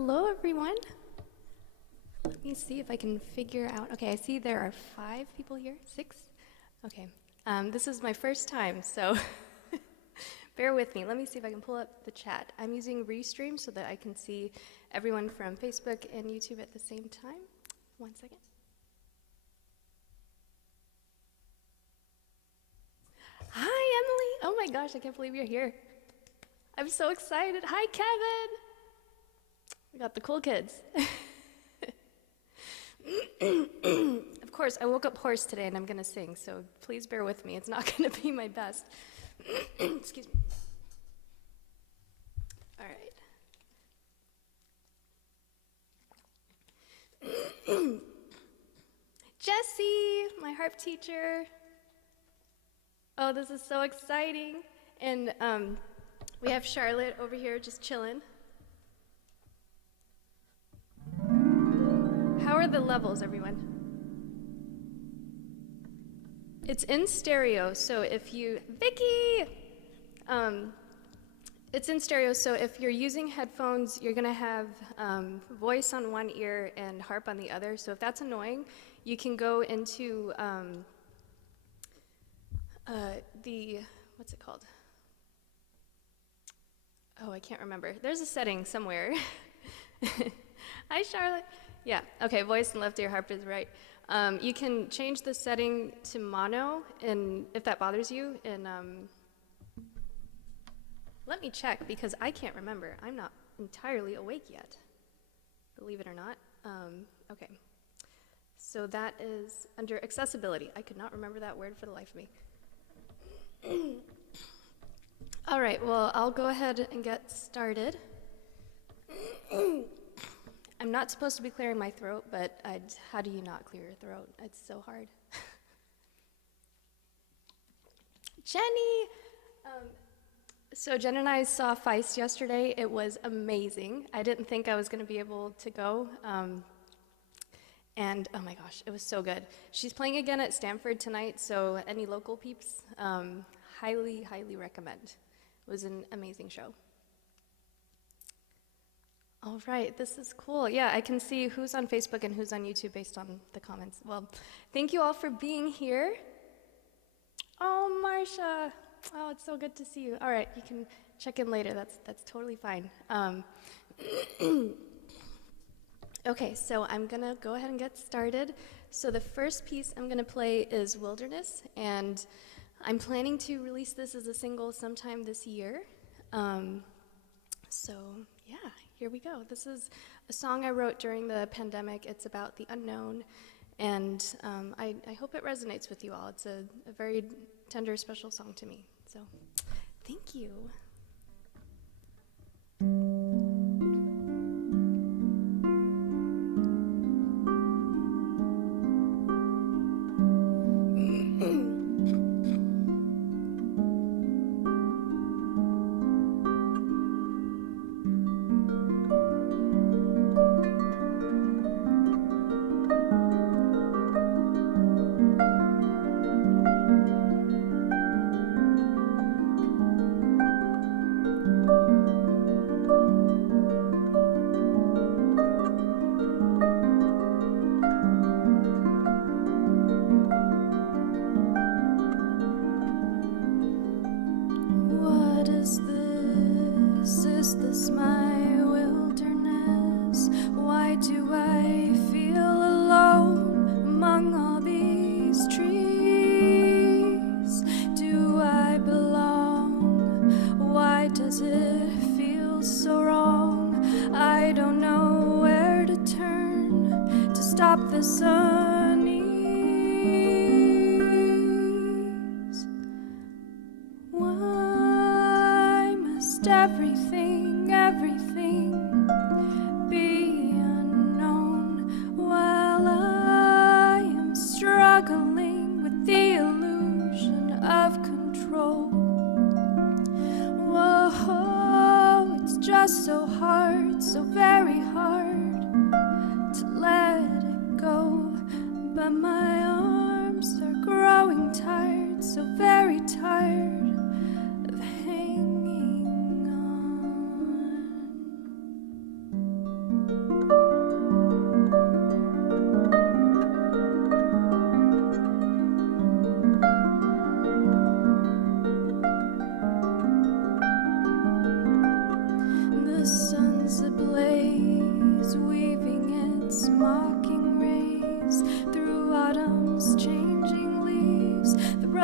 Hello, everyone. Let me see if I can figure out. Okay, I see there are 5 people here. 6? Okay. This is my first time, so bear with me. Let me see if I can pull up the chat. I'm using Restream so that I can see everyone from Facebook and YouTube at the same time. 1 second. Hi, Emily. Oh my gosh, I can't believe you're here. I'm so excited. Hi, Kevin. We got the cool kids. Of course, I woke up hoarse today and I'm going to sing, so please bear with me. It's not going to be my best. Excuse me. All right. Jessie, my harp teacher. Oh, this is so exciting. And we have Charlotte over here just chilling. How are the levels, everyone? It's in stereo, so if you, Vicky! It's in stereo, so if you're using headphones, you're gonna have voice on one ear and harp on the other. So if that's annoying, you can go into what's it called? Oh, I can't remember. There's a setting somewhere. Hi, Charlotte. Yeah, okay, voice and left ear, harp is right. You can change the setting to mono, and if that bothers you, and let me check, because I can't remember. I'm not entirely awake yet, believe it or not. Okay, so that is under accessibility. I could not remember that word for the life of me. All right, well, I'll go ahead and get started. I'm not supposed to be clearing my throat, but how do you not clear your throat? It's so hard. Jenny! So Jen and I saw Feist yesterday. It was amazing. I didn't think I was going to be able to go. And oh my gosh, it was so good. She's playing again at Stanford tonight, so any local peeps, highly, highly recommend. It was an amazing show. All right, this is cool. Yeah, I can see who's on Facebook and who's on YouTube based on the comments. Well, thank you all for being here. Oh, Marsha. Oh, it's so good to see you. All right, you can check in later. That's totally fine. Okay, so I'm going to go ahead and get started. So the first piece I'm going to play is Wilderness, and I'm planning to release this as a single sometime this year. So, yeah. Here we go. This is a song I wrote during the pandemic. It's about the unknown, and I hope it resonates with you all. It's a very tender, special song to me. So, thank you.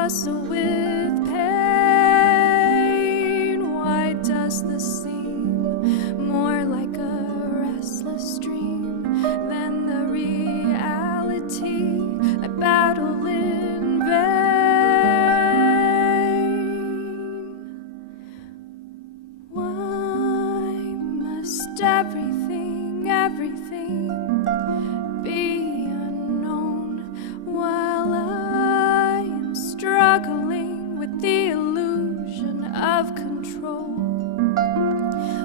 wrestle with pain? Why does this seem more like a restless dream than the reality I battle in vain? Why must everything be unknown while I am struggling with the illusion of control?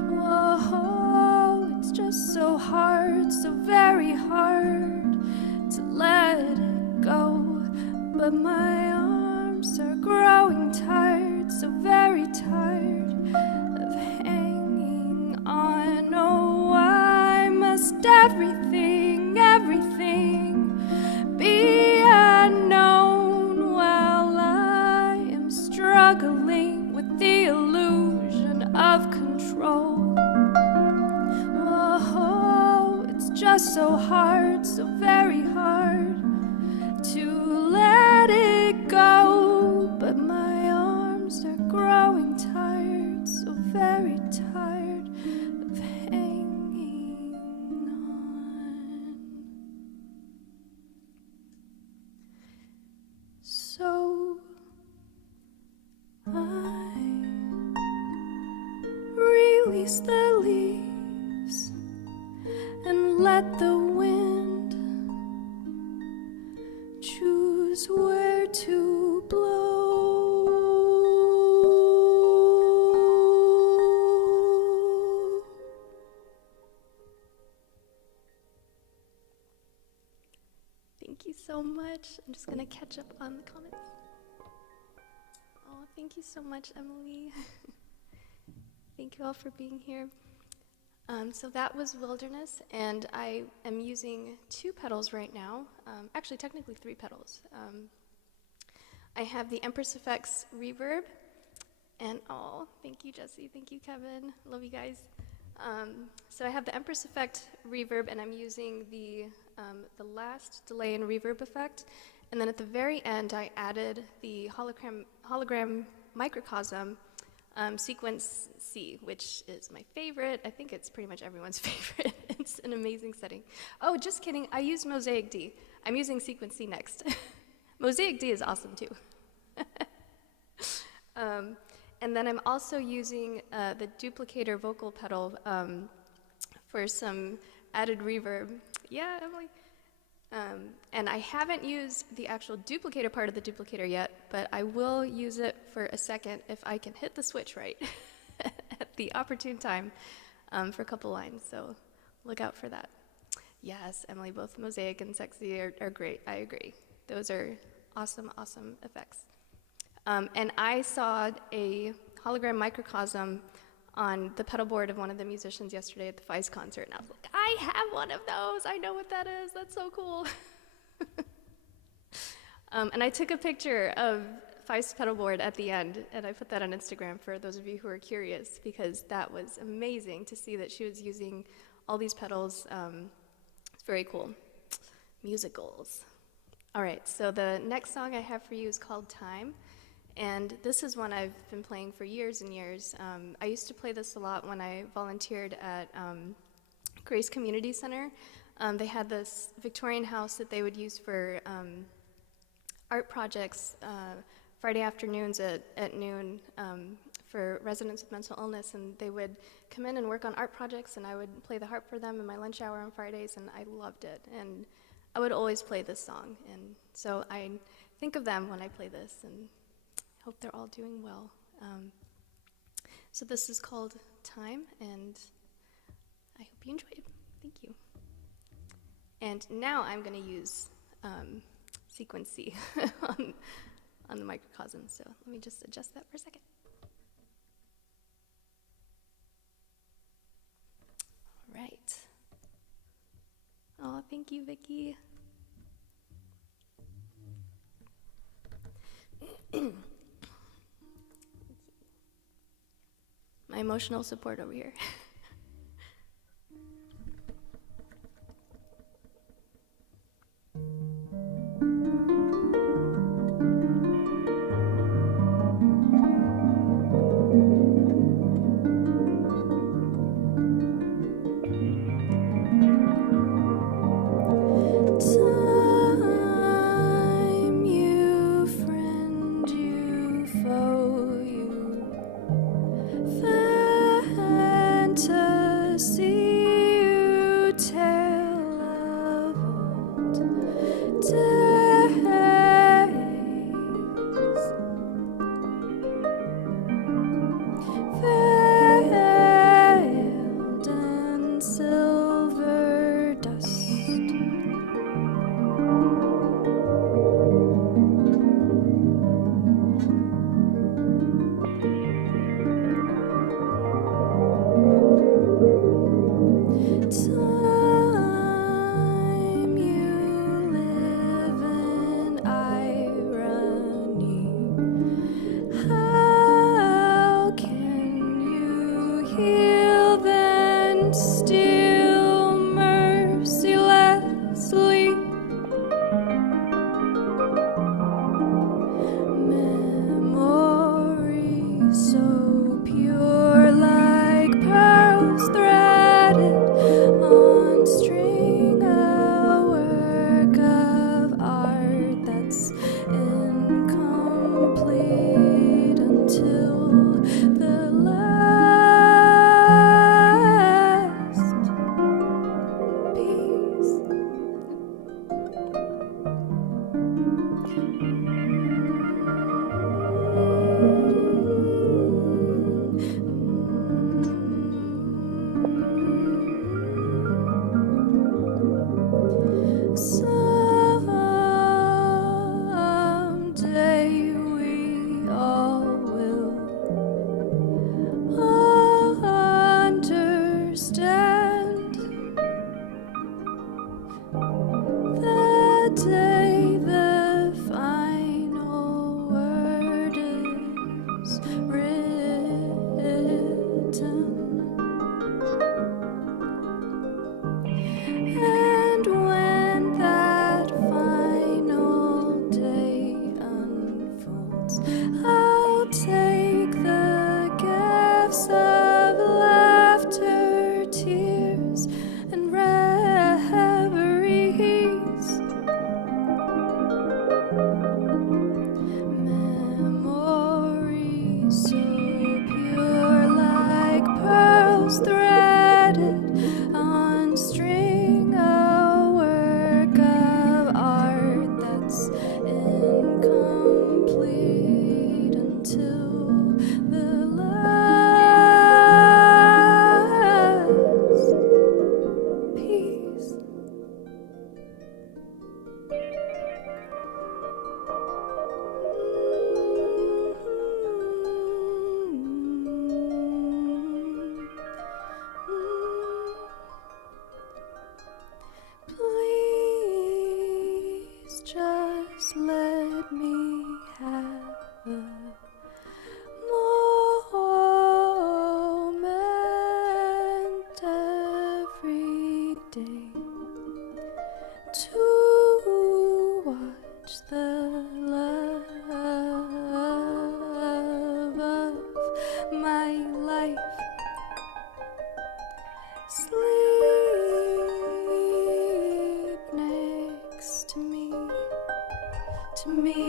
Whoa, it's just so hard, so very hard to let it go. But my arms are growing tired, so very tired of hanging on. Oh, why must everything be unknown while I am struggling with the illusion of control? Oh, it's just so hard, so very hard to let it go. But my arms are growing tired, so very tired of hanging on. So I release the leaves and let the wind choose where to blow. Thank you so much. I'm just going to catch up on the comments. Oh, thank you so much, Emily. Thank you all for being here. So that was Wilderness, and I am using 2 pedals right now. Actually, technically 3 pedals. I have the Empress Effects Reverb, and oh, thank you, Jesse. Thank you, Kevin. Love you guys. So I have the Empress Effect Reverb, and I'm using the last delay and reverb effect. And then at the very end, I added the hologram microcosm sequence C, which is my favorite. I think it's pretty much everyone's favorite. It's an amazing setting. Oh, just kidding. I used Mosaic D. I'm using sequence C next. Mosaic D is awesome too. And then I'm also using the duplicator vocal pedal for some added reverb. Yeah, Emily. And I haven't used the actual duplicator part of the duplicator yet, but I will use it for a second if I can hit the switch right at the opportune time for a couple lines, so look out for that. Yes, Emily, both Mosaic and Sexy are great. I agree. Those are awesome, awesome effects. And I saw a hologram microcosm on the pedal board of one of the musicians yesterday at the Feist concert, and I was like, I have one of those. I know what that is. That's so cool. And I took a picture of Feist's pedal board at the end, and I put that on Instagram for those of you who are curious, because that was amazing to see that she was using all these pedals. It's very cool. Musicals. All right, so the next song I have for you is called Time. And this is one I've been playing for years and years. I used to play this a lot when I volunteered at Grace Community Center. They had this Victorian house that they would use for art projects Friday afternoons at noon for residents with mental illness. And they would come in and work on art projects, and I would play the harp for them in my lunch hour on Fridays, and I loved it. And I would always play this song. And so I think of them when I play this, and hope they're all doing well. So this is called Time, and I hope you enjoy it. Thank you. And now I'm going to use sequence C on the microcosm, so let me just adjust that for a second. All right. Oh, thank you, Vicki. My emotional support over here.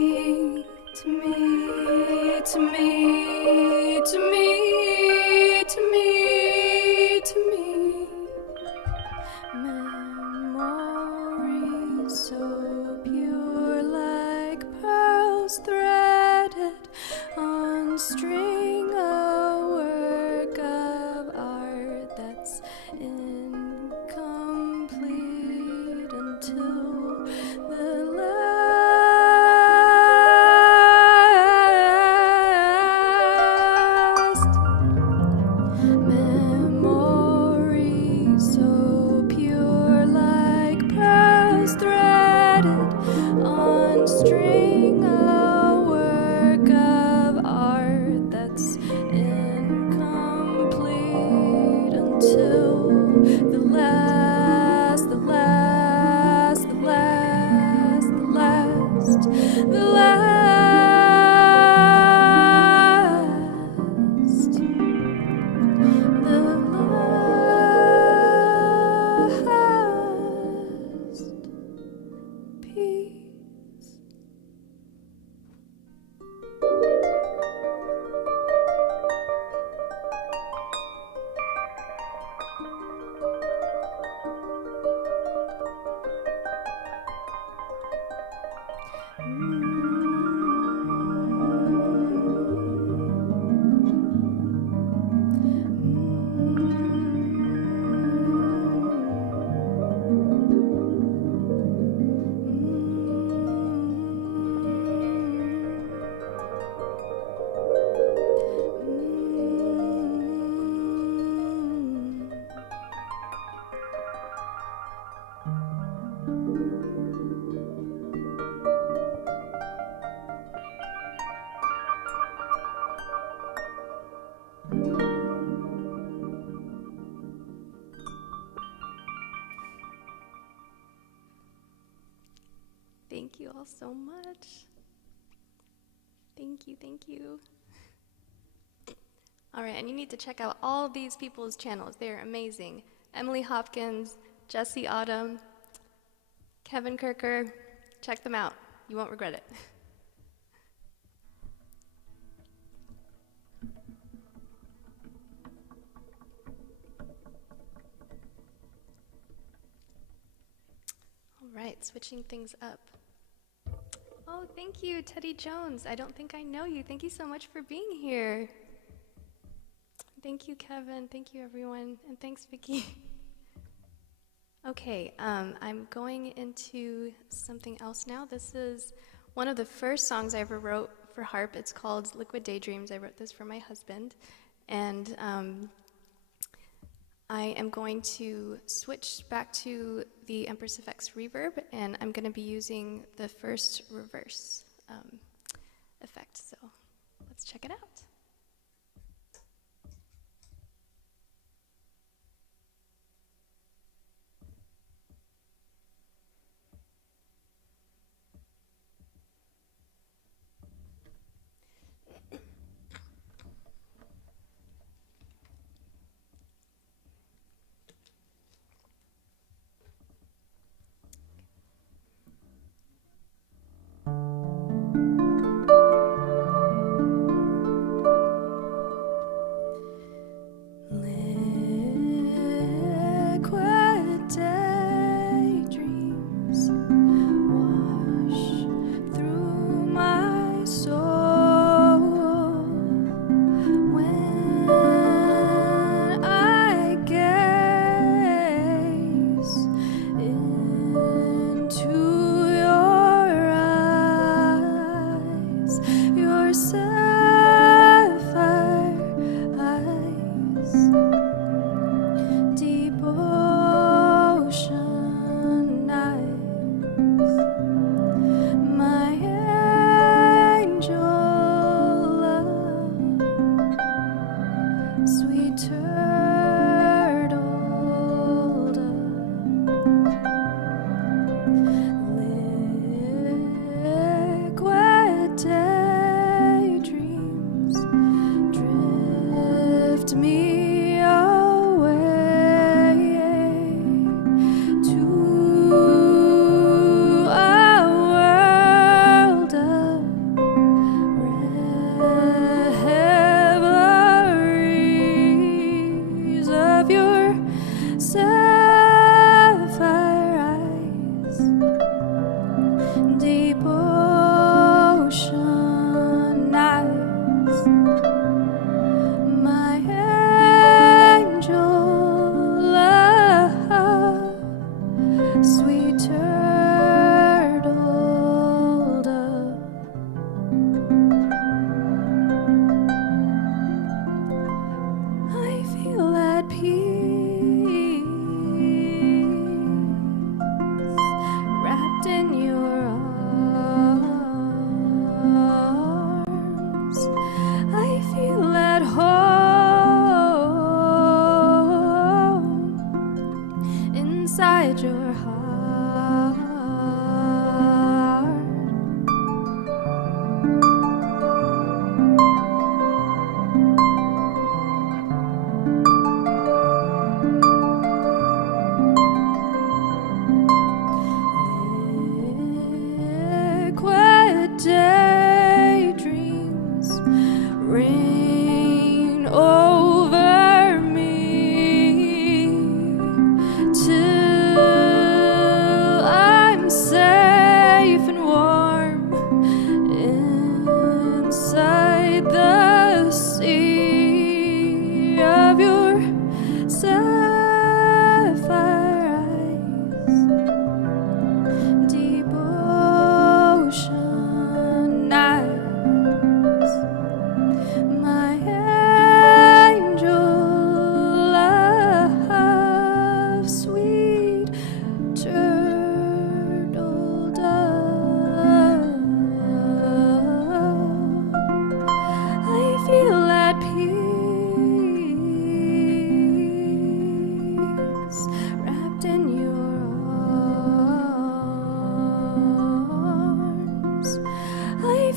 to me, to me, to me, to me, to me. Memories so pure like pearls threaded on string, a work of art that's incomplete until the last. Memories so pure like pearls threaded on string, a work of art that's incomplete until the last, the last, the last, the last, the last. The last piece. Thank you all so much. Thank you, thank you. All right, and you need to check out all these people's channels. They're amazing. Emily Hopkins, Jesse Autumn, Kevin Kirker. Check them out. You won't regret it. All right, switching things up. Oh, thank you, Teddy Jones. I don't think I know you. Thank you so much for being here. Thank you, Kevin. Thank you, everyone. And thanks, Vicky. Okay, I'm going into something else now. This is one of the first songs I ever wrote for harp. It's called Liquid Daydreams. I wrote this for my husband. And I am going to switch back to the Empress Effects reverb, and I'm going to be using the first reverse effect. So let's check it out. Liquid daydreams wash through my soul when I gaze into your eyes, your sapphire eyes. Deep ocean eyes, my angel love, sweet turtle dove, liquid daydreams.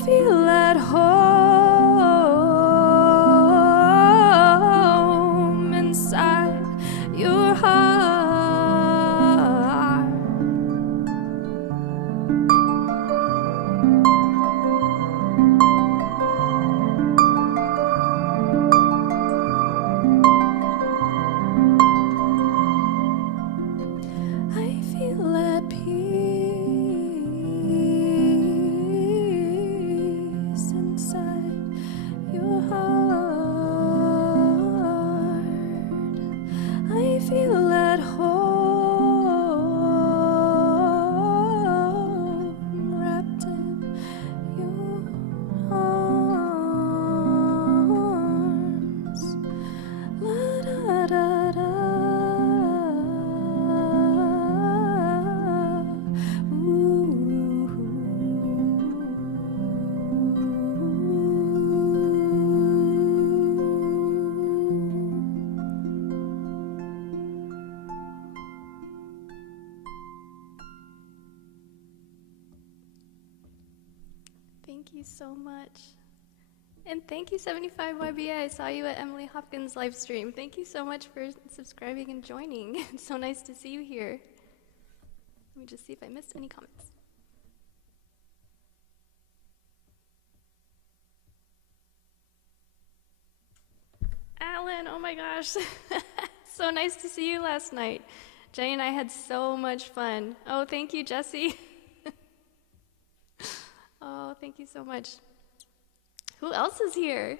feel at home inside your heart. I feel at peace inside your heart. I feel at home wrapped in your arms. La da da da. Thank you so much. And thank you, 75 YBA. I saw you at Emily Hopkins' live stream. Thank you so much for subscribing and joining. It's so nice to see you here. Let me just see if I missed any comments. Alan, oh my gosh. So nice to see you last night. Jenny and I had so much fun. Oh, thank you, Jesse. Oh, thank you so much. Who else is here?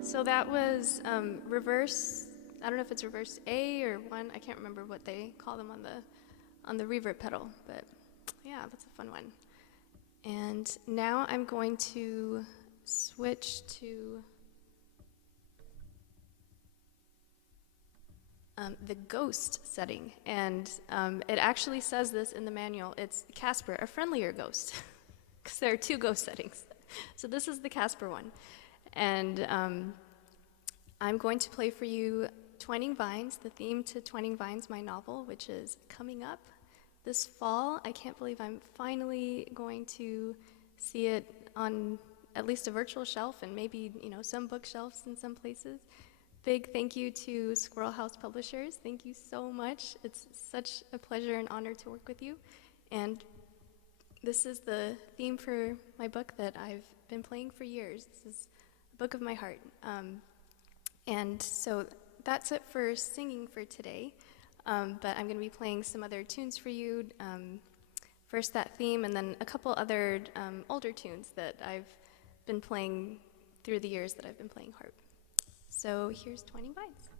So that was reverse, I don't know if it's reverse A or 1, I can't remember what they call them on the reverb pedal, but yeah, that's a fun one. And now I'm going to switch to the ghost setting, and it actually says this in the manual. It's Casper, a friendlier ghost, because there are 2 ghost settings. So this is the Casper one, and I'm going to play for you Twining Vines, the theme to Twining Vines, my novel, which is coming up this fall. I can't believe I'm finally going to see it on at least a virtual shelf, and maybe some bookshelves in some places. Big thank you to Squirrel House Publishers. Thank you so much. It's such a pleasure and honor to work with you. And this is the theme for my book that I've been playing for years. This is a book of my heart. And so that's it for singing for today. But I'm going to be playing some other tunes for you. First that theme, and then a couple other older tunes that I've been playing through the years that I've been playing harp. So here's Twining Vines.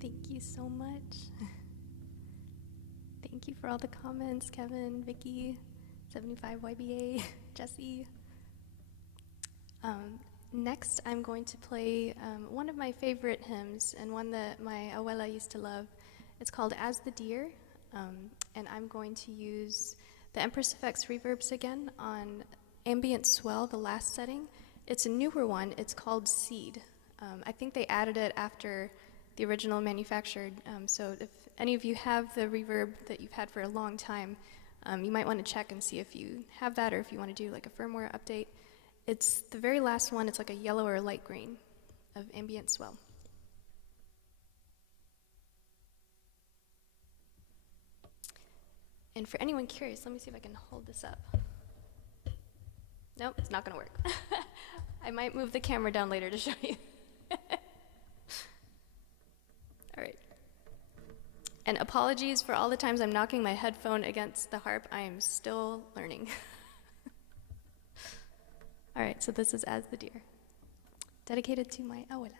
Thank you so much. Thank you for all the comments, Kevin, Vicky, 75YBA, Jesse. Next, I'm going to play one of my favorite hymns and one that my abuela used to love. It's called As the Deer, and I'm going to use the Empress Effects reverbs again on ambient swell, the last setting. It's a newer one. It's called Seed. I think they added it after the original manufactured, so if any of you have the reverb that you've had for a long time, you might want to check and see if you have that or if you want to do like a firmware update. It's the very last one. It's like a yellow or a light green of ambient swell. And for anyone curious, let me see if I can hold this up. Nope, it's not going to work. I might move the camera down later to show you. All right. And apologies for all the times I'm knocking my headphone against the harp. I am still learning. All right, so this is As the Deer, dedicated to my abuela.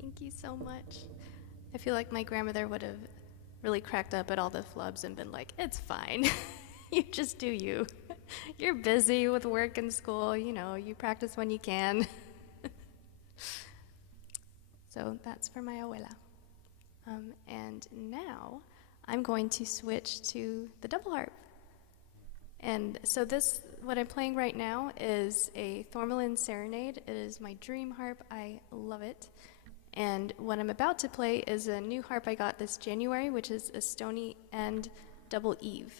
Thank you so much. I feel like my grandmother would have really cracked up at all the flubs and been like, it's fine. You just do you. You're busy with work and school, you know, you practice when you can. So that's for my abuela. And now I'm going to switch to the double harp. And so what I'm playing right now is a Thormelin Serenade. It is my dream harp. I love it. And what I'm about to play is a new harp I got this January, which is a Stony and double Eve.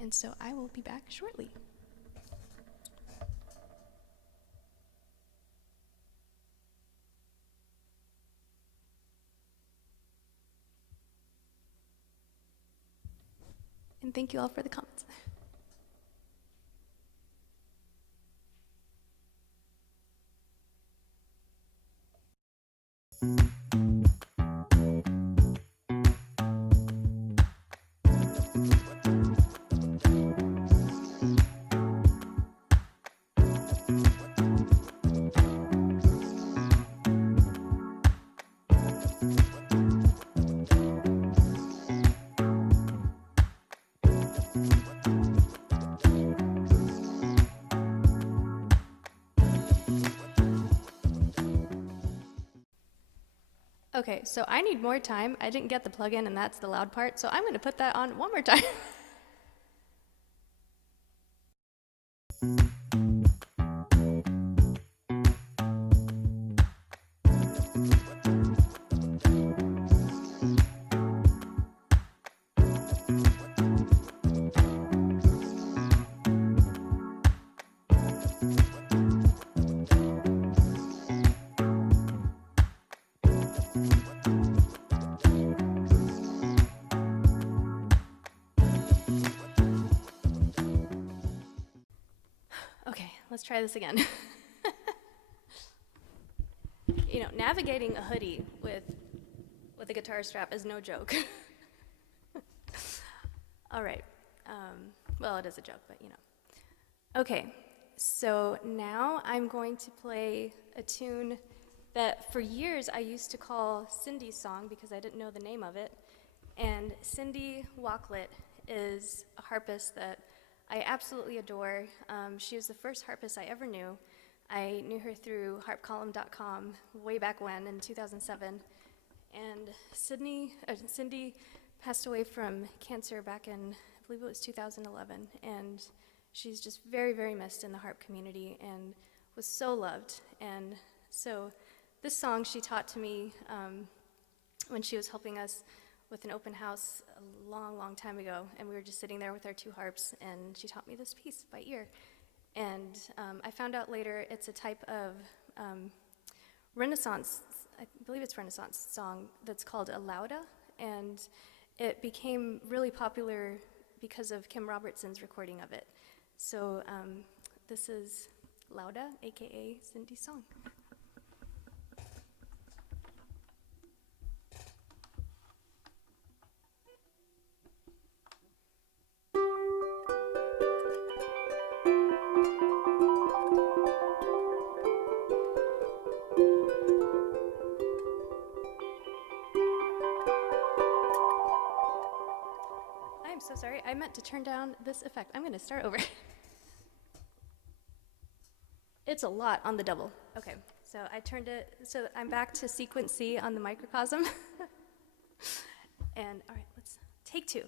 And so I will be back shortly. And thank you all for the comments. Okay, so I need more time. I didn't get the plug-in, and that's the loud part, so I'm going to put that on one more time. Okay, let's try this again. You know, navigating a hoodie with a guitar strap is no joke. All right. Well, it is a joke, but you know. Okay, so now I'm going to play a tune that for years I used to call Cindy's song because I didn't know the name of it. And Cindy Walklet is a harpist that I absolutely adore. She was the first harpist I ever knew. I knew her through harpcolumn.com way back when in 2007. And Cindy passed away from cancer back in, I believe it was 2011. And she's just very, very missed in the harp community and was so loved. And so this song she taught to me when she was helping us with an open house a long, long time ago, and we were just sitting there with our two harps, and she taught me this piece by ear. And I found out later it's a type of Renaissance, I believe it's Renaissance song that's called a lauda, and it became really popular because of Kim Robertson's recording of it. So this is Lauda, aka Cindy's song. So sorry, I meant to turn down this effect. I'm going to start over. It's a lot on the double. Okay, so I turned it, so I'm back to sequence C on the microcosm. And all right, let's take two.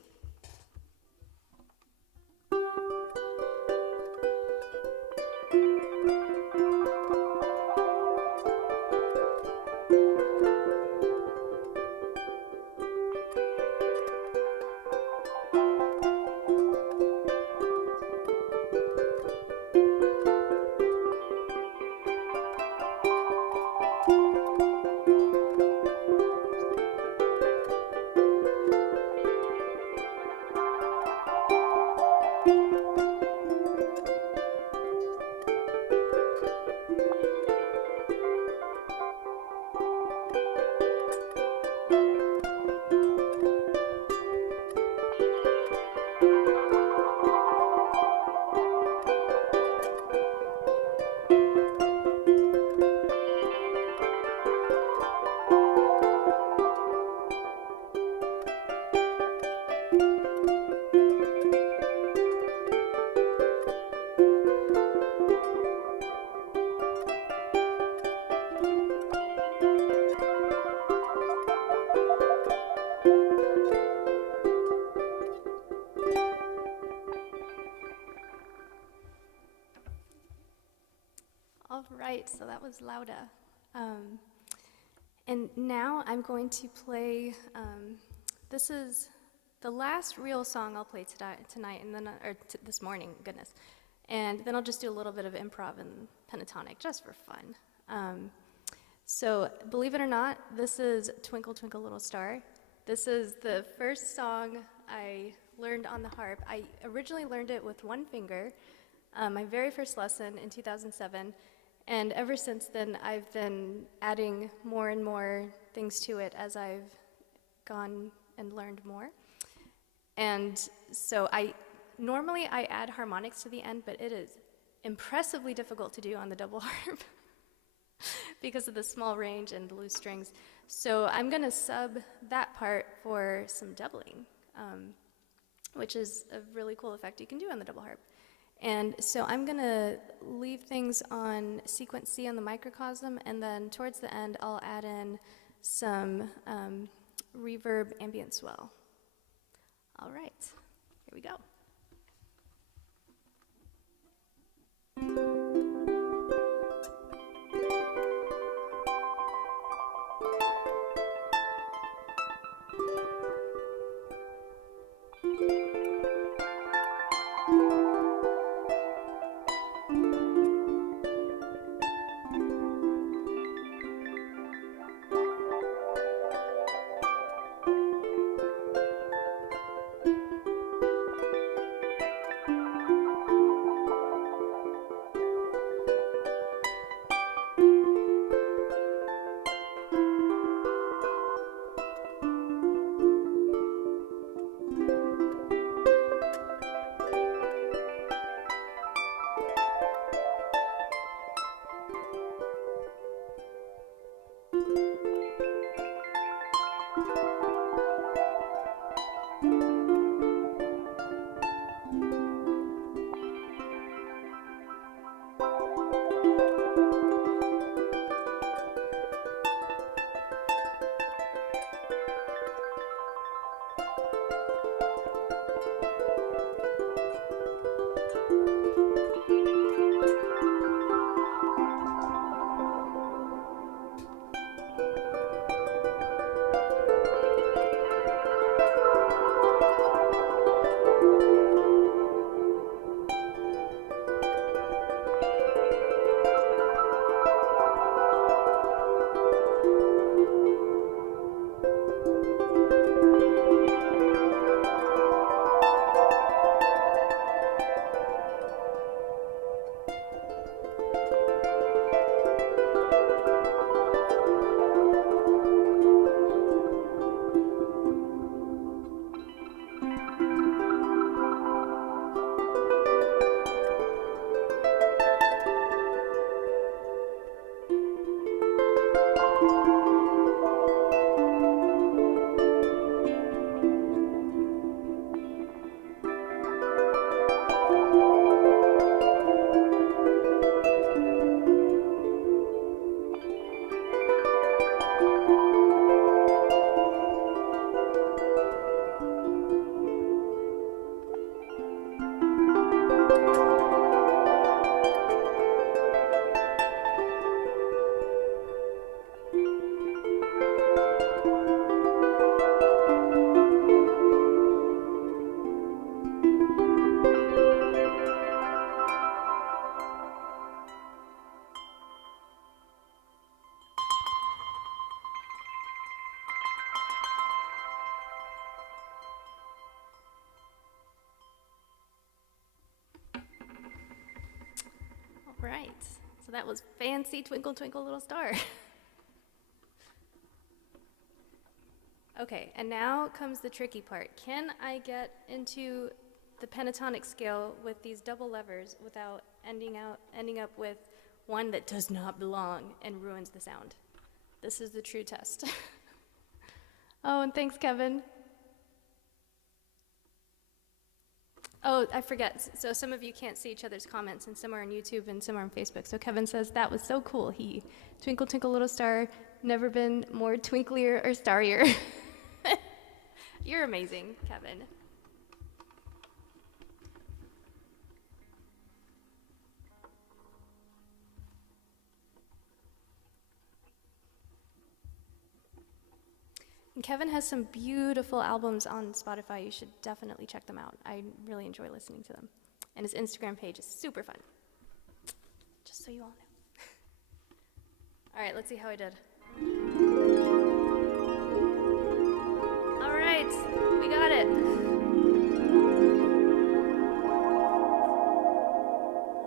right, so that was Lauda. And now I'm going to play, this is the last real song I'll play tonight, and then, this morning, goodness. And then I'll just do a little bit of improv and pentatonic, just for fun. So, believe it or not, this is Twinkle, Twinkle, Little Star. This is the first song I learned on the harp. I originally learned it with one finger, my very first lesson in 2007, and ever since then I've been adding more and more things to it as I've gone and learned more. And so normally I add harmonics to the end, but it is impressively difficult to do on the double harp because of the small range and the loose strings. So I'm gonna sub that part for some doubling, which is a really cool effect you can do on the double harp. And so I'm gonna leave things on sequence C on the microcosm, and then towards the end I'll add in some reverb ambient swell. All right, here we go. Right, so that was fancy Twinkle, Twinkle, Little Star. Okay, and now comes the tricky part. Can I get into the pentatonic scale with these double levers without ending up with one that does not belong and ruins the sound? This is the true test. Oh, and thanks, Kevin. Oh, I forget. So some of you can't see each other's comments, and some are on YouTube and some are on Facebook. So Kevin says, that was so cool. Twinkle, twinkle, little star, never been more twinklier or starrier. You're amazing, Kevin. And Kevin has some beautiful albums on Spotify. You should definitely check them out. I really enjoy listening to them. And his Instagram page is super fun. Just so you all know. All right, let's see how I did. All right, we got it.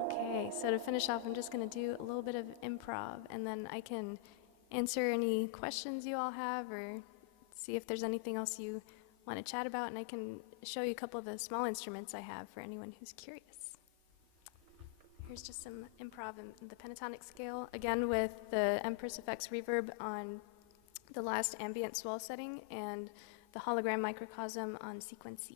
Okay, so to finish off, I'm just gonna do a little bit of improv, and then I can answer any questions you all have, or see if there's anything else you want to chat about, and I can show you a couple of the small instruments I have for anyone who's curious. Here's just some improv in the pentatonic scale, again with the Empress Effects reverb on the last ambient swell setting and the hologram microcosm on sequence C.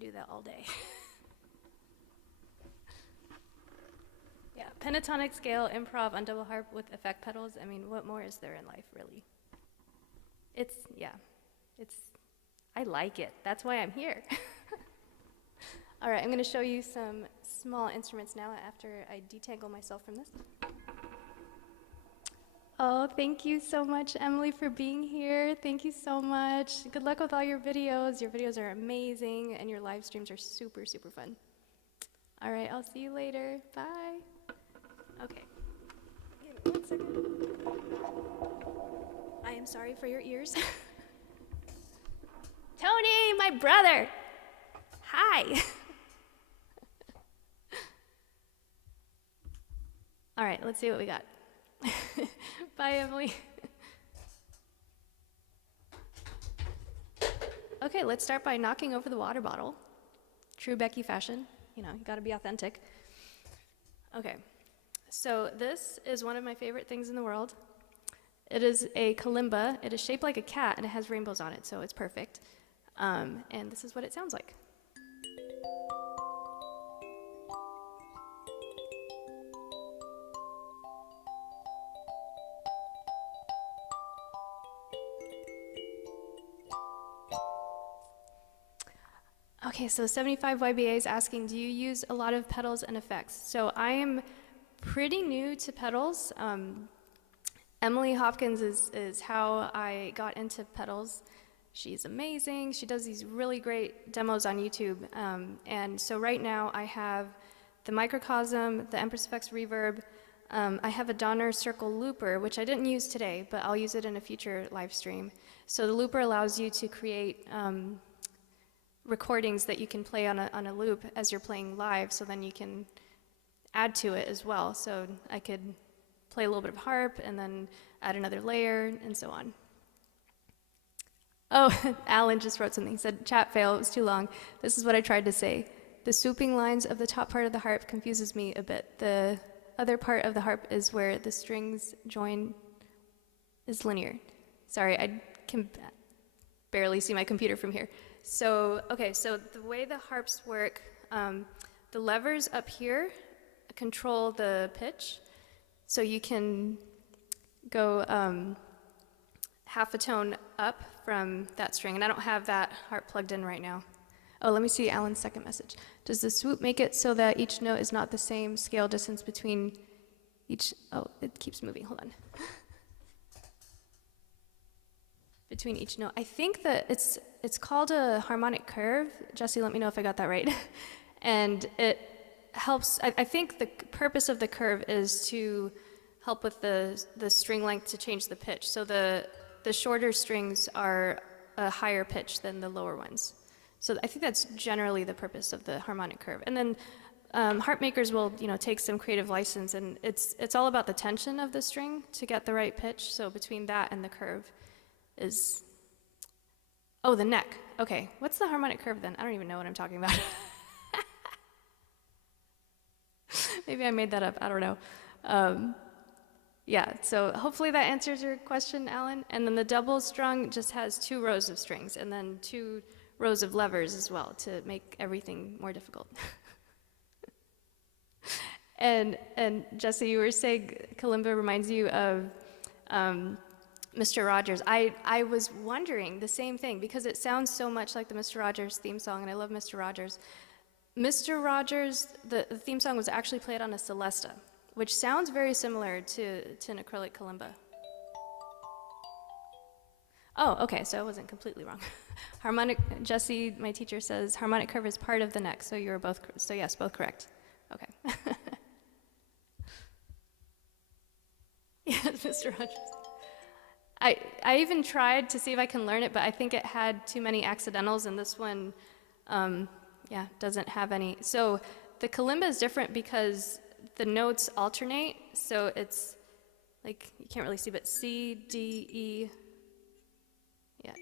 Do that all day. Yeah, pentatonic scale improv on double harp with effect pedals. I mean, what more is there in life, really? I like it. That's why I'm here. All right, I'm going to show you some small instruments now after I detangle myself from this. Oh, thank you so much, Emily, for being here. Thank you so much. Good luck with all your videos. Your videos are amazing, and your live streams are super, super fun. All right, I'll see you later. Bye. Okay. Give me 1 second. I am sorry for your ears. Tony, my brother. Hi. All right, let's see what we got. Bye, Emily. Okay, let's start by knocking over the water bottle. True Becky fashion. You know, you gotta be authentic. Okay, so this is one of my favorite things in the world. It is a kalimba. It is shaped like a cat, and it has rainbows on it, so it's perfect. And this is what it sounds like. Okay, so 75 YBA is asking, do you use a lot of pedals and effects? So I am pretty new to pedals. Emily Hopkins is how I got into pedals. She's amazing. She does these really great demos on YouTube. And so right now I have the microcosm, the Empress Effects reverb. I have a Donner Circle looper, which I didn't use today, but I'll use it in a future live stream. So the looper allows you to create recordings that you can play on a loop as you're playing live, so then you can add to it as well. So I could play a little bit of harp and then add another layer and so on. Oh, Alan just wrote something. He said, chat fail, it was too long. This is what I tried to say. The swooping lines of the top part of the harp confuses me a bit. The other part of the harp is where the strings join is linear. Sorry, I can barely see my computer from here. So, okay, so the way the harps work, the levers up here control the pitch. So you can go half a tone up from that string, and I don't have that harp plugged in right now. Oh, let me see Alan's second message. Does the swoop make it so that each note is not the same scale distance between each, oh, it keeps moving, hold on. Between each note. I think that it's called a harmonic curve. Jesse, let me know if I got that right. And it helps, I think the purpose of the curve is to help with the string length to change the pitch. So the shorter strings are a higher pitch than the lower ones. So I think that's generally the purpose of the harmonic curve. And then harp makers will, take some creative license, and it's all about the tension of the string to get the right pitch. So between that and the curve is, oh, the neck. Okay, what's the harmonic curve then? I don't even know what I'm talking about. Maybe I made that up, I don't know. Yeah, so hopefully that answers your question, Alan. And then the double-strung just has 2 rows of strings and then 2 rows of levers as well to make everything more difficult. And Jesse, you were saying kalimba reminds you of Mr. Rogers. I was wondering the same thing because it sounds so much like the Mr. Rogers theme song, and I love Mr. Rogers. Mr. Rogers, the theme song was actually played on a celesta, which sounds very similar to an acrylic kalimba. Oh, okay, so I wasn't completely wrong. Harmonic, Jesse, my teacher says, harmonic curve is part of the neck, so you were both, so yes, both correct. Okay. Yes, Mr. Rogers. I even tried to see if I can learn it, but I think it had too many accidentals, and this one, doesn't have any. So the kalimba is different because the notes alternate, so it's like, you can't really see, but C, D, E,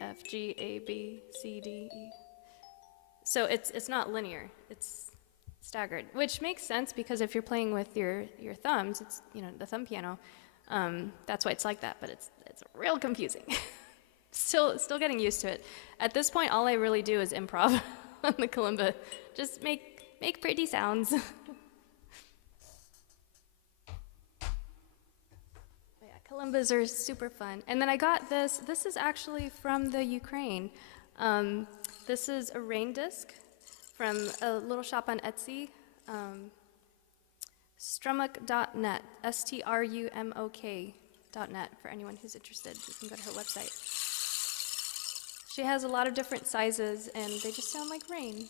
F, G, A, B, C, D, E. So it's not linear, it's staggered, which makes sense because if you're playing with your thumbs, it's, the thumb piano, that's why it's like that, but it's real confusing. Still getting used to it. At this point, all I really do is improv on the kalimba. Just make pretty sounds. Kalimbas are super fun. And then I got this. This is actually from the Ukraine. This is a rain disc from a little shop on Etsy. Strumok.net, strumok.net, for anyone who's interested. You can go to her website. She has a lot of different sizes, and they just sound like rain.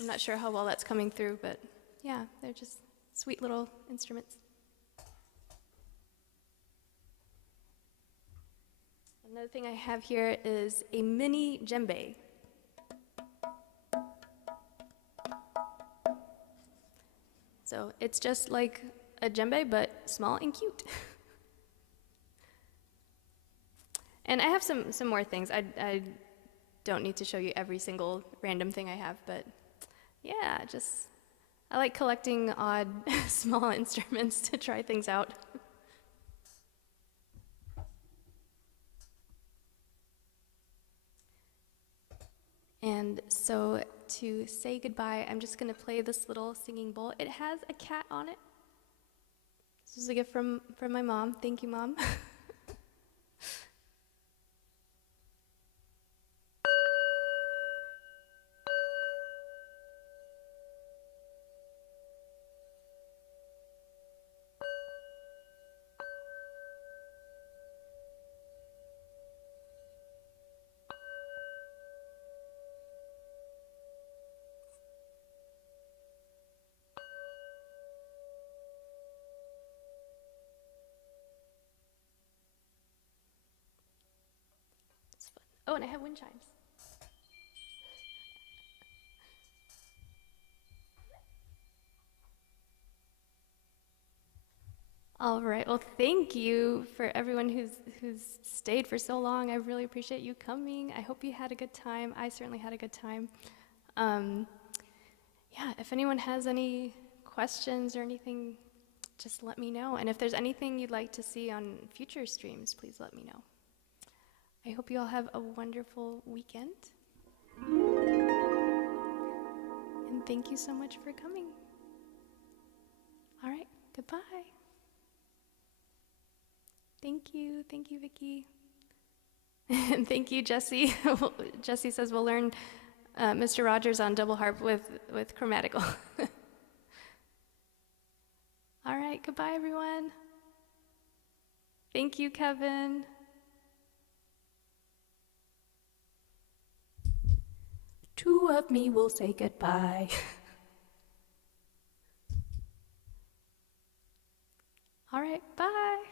I'm not sure how well that's coming through, but yeah, they're just sweet little instruments. Another thing I have here is a mini djembe. So it's just like a djembe, but small and cute. And I have some more things. I don't need to show you every single random thing I have, but yeah, I like collecting odd small instruments to try things out. And so to say goodbye, I'm just going to play this little singing bowl. It has a cat on it. This is a gift from my mom. Thank you, Mom. Oh, and I have wind chimes. All right. Well, thank you for everyone who's stayed for so long. I really appreciate you coming. I hope you had a good time. I certainly had a good time. Yeah, if anyone has any questions or anything, just let me know. And if there's anything you'd like to see on future streams, please let me know. I hope you all have a wonderful weekend. And thank you so much for coming. All right, goodbye. Thank you, Vicky. And thank you, Jesse. Jesse says we'll learn Mr. Rogers on double harp with chromatical. All right, goodbye, everyone. Thank you, Kevin. Two of me will say goodbye. All right, bye.